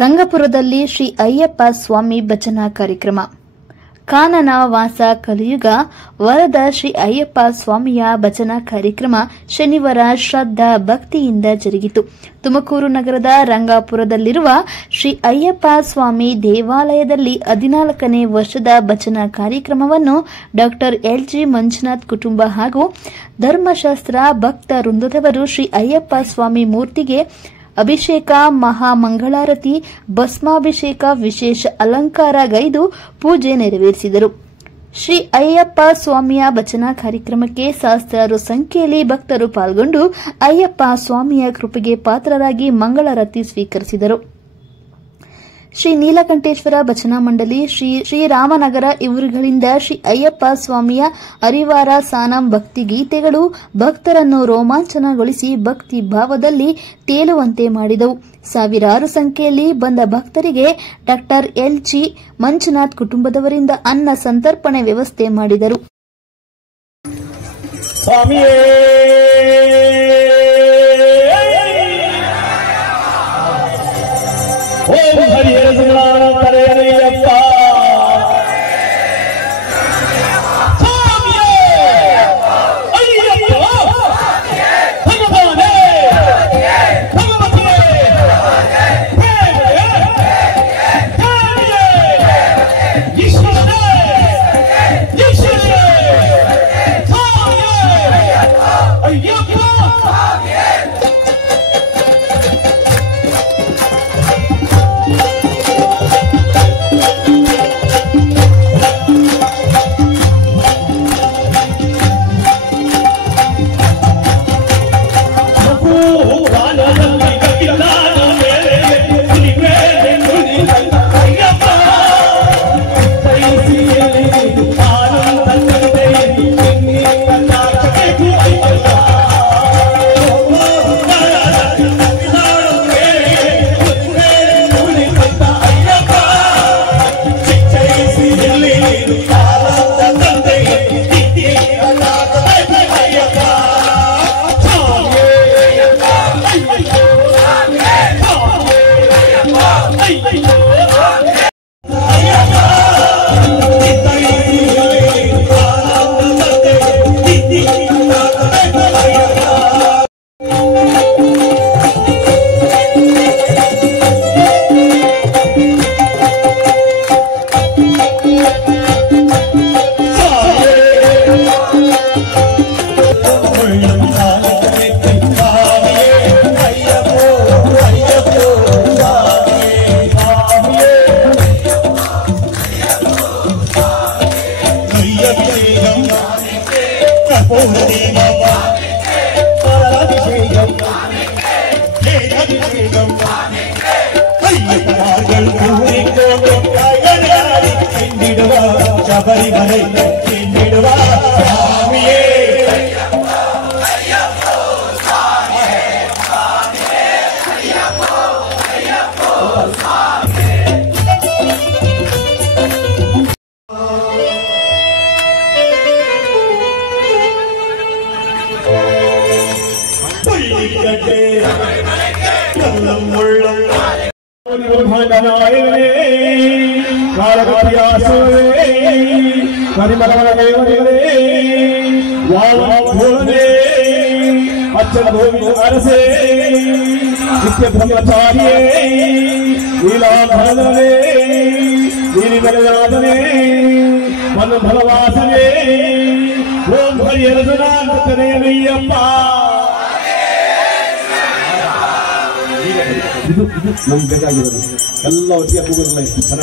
ರಂಗಪುರದಲ್ಲಿ ಶ್ರೀ ಅಯ್ಯಪ್ಪ ಸ್ವಾಮಿ ಭಜನಾ ಕಾರ್ಯಕ್ರಮ. ಕಾನನ ವಾಸ ಕಲಿಯುಗ ವರದ ಶ್ರೀ ಅಯ್ಯಪ್ಪ ಸ್ವಾಮಿಯ ಭಜನಾ ಕಾರ್ಯಕ್ರಮ ಶನಿವಾರ ಶ್ರದ್ಧಾ ಭಕ್ತಿಯಿಂದ ಜರುಗಿತು. ತುಮಕೂರು ನಗರದ ರಂಗಾಪುರದಲ್ಲಿರುವ ಶ್ರೀ ಅಯ್ಯಪ್ಪ ಸ್ವಾಮಿ ದೇವಾಲಯದಲ್ಲಿ 14ನೇ ವರ್ಷದ ಭಜನಾ ಕಾರ್ಯಕ್ರಮವನ್ನು ಡಾ ಎಲ್.ಜಿ. ಮಂಜುನಾಥ್ ಕುಟುಂಬ ಹಾಗೂ ಧರ್ಮಶಾಸ್ತ್ರ ಭಕ್ತ ವೃಂದದವರು ಶ್ರೀ ಅಯ್ಯಪ್ಪ ಸ್ವಾಮಿ ಮೂರ್ತಿಗೆ ಅಭಿಷೇಕ, ಮಹಾಮಂಗಳಾರತಿ, ಭಸ್ಮಾಭಿಷೇಕ, ವಿಶೇಷ ಅಲಂಕಾರಗೈದು ಪೂಜೆ ನೆರವೇರಿಸಿದರು. ಶ್ರೀ ಅಯ್ಯಪ್ಪ ಸ್ವಾಮಿಯ ಭಜನಾ ಕಾರ್ಯಕ್ರಮಕ್ಕೆ ಸಹಸ್ರಾರು ಸಂಖ್ಯೆಯಲ್ಲಿ ಭಕ್ತರು ಪಾಲ್ಗೊಂಡು ಅಯ್ಯಪ್ಪ ಸ್ವಾಮಿಯ ಕೃಪೆಗೆ ಪಾತ್ರರಾಗಿ ಮಂಗಳಾರತಿ ಸ್ವೀಕರಿಸಿದರು. ಶ್ರೀ ನೀಲಕಂಠೇಶ್ವರ ಭಜನಾ ಮಂಡಳಿ, ಶ್ರೀರಾಮನಗರ ಇವರುಗಳಿಂದ ಶ್ರೀ ಅಯ್ಯಪ್ಪ ಸ್ವಾಮಿಯ ಹರಿವಾರ ಸಾನಂ ಭಕ್ತಿ ಗೀತೆಗಳು ಭಕ್ತರನ್ನು ರೋಮಾಂಚನಗೊಳಿಸಿ ಭಕ್ತಿ ಭಾವದಲ್ಲಿ ತೇಲುವಂತೆ ಮಾಡಿದವು. ಸಾವಿರಾರು ಸಂಖ್ಯೆಯಲ್ಲಿ ಬಂದ ಭಕ್ತರಿಗೆ ಡಾ ಎಲ್.ಜಿ. ಮಂಜುನಾಥ್ ಕುಟುಂಬದವರಿಂದ ಅನ್ನ ಸಂತರ್ಪಣೆ ವ್ಯವಸ್ಥೆ ಮಾಡಿದರು. ಓಂ ಹರಿಹರ ತಲೆಯಪ್ಪ ಅರಸೆ ನಿತ್ಯ ಬ್ರಹ್ಮಚಾರಿಯೇ ನೀಲಾಭರಣವೇ ನೀಲಿಮಲನಾದನೇ ಮನು ಫಲವಾಸನೆ ಓಂ ಹರಿಹರನಾಥನೆಯಪ್ಪ. ಇದು ನಮ್ಗೆ ಬೇಕಾಗಿರೋದು ಎಲ್ಲ ಒಟ್ಟಿಗೆ ಹೋಗೋದಿಲ್ಲ.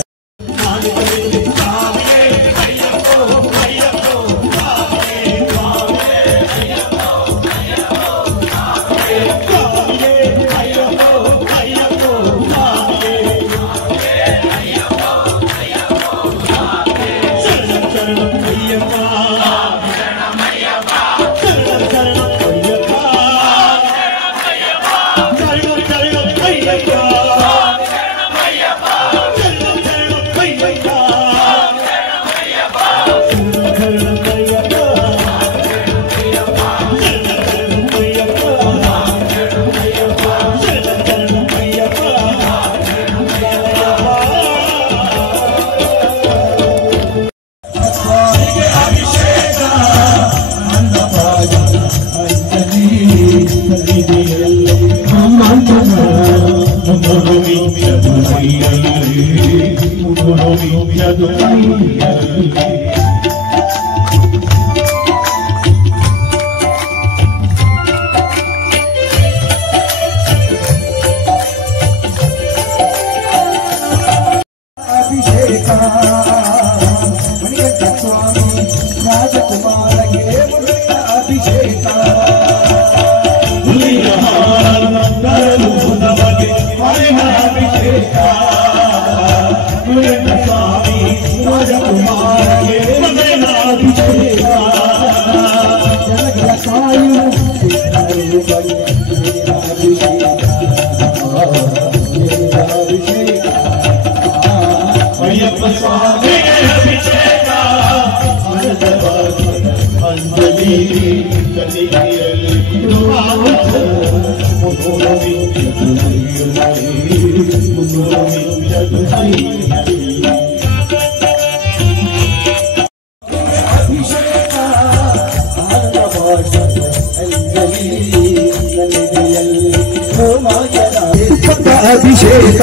ಅಭಿಷೇಕ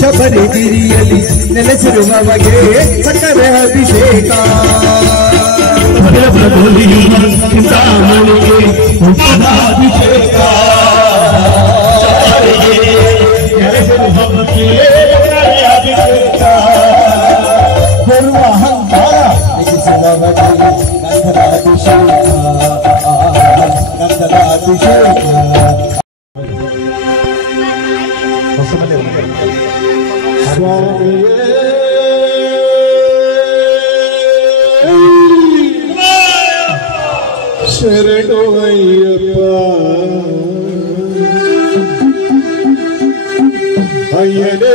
ಶಬರಿಗಿರಿಯಲ್ಲಿ ನೆಲೆಸಿರುವವಗೆ ಸಕಲ ಅಭಿಷೇಕ ಬರುವ ಅಹಂಕಾರ ನೆಗೆಸುವವಗೆ ನಂದನ ಅಭಿಷೇಕ ನಂದನ ಅಭಿಷೇಕ ಶರಣು ಅಯ್ಯಪ್ಪ ಅಯ್ಯನೇ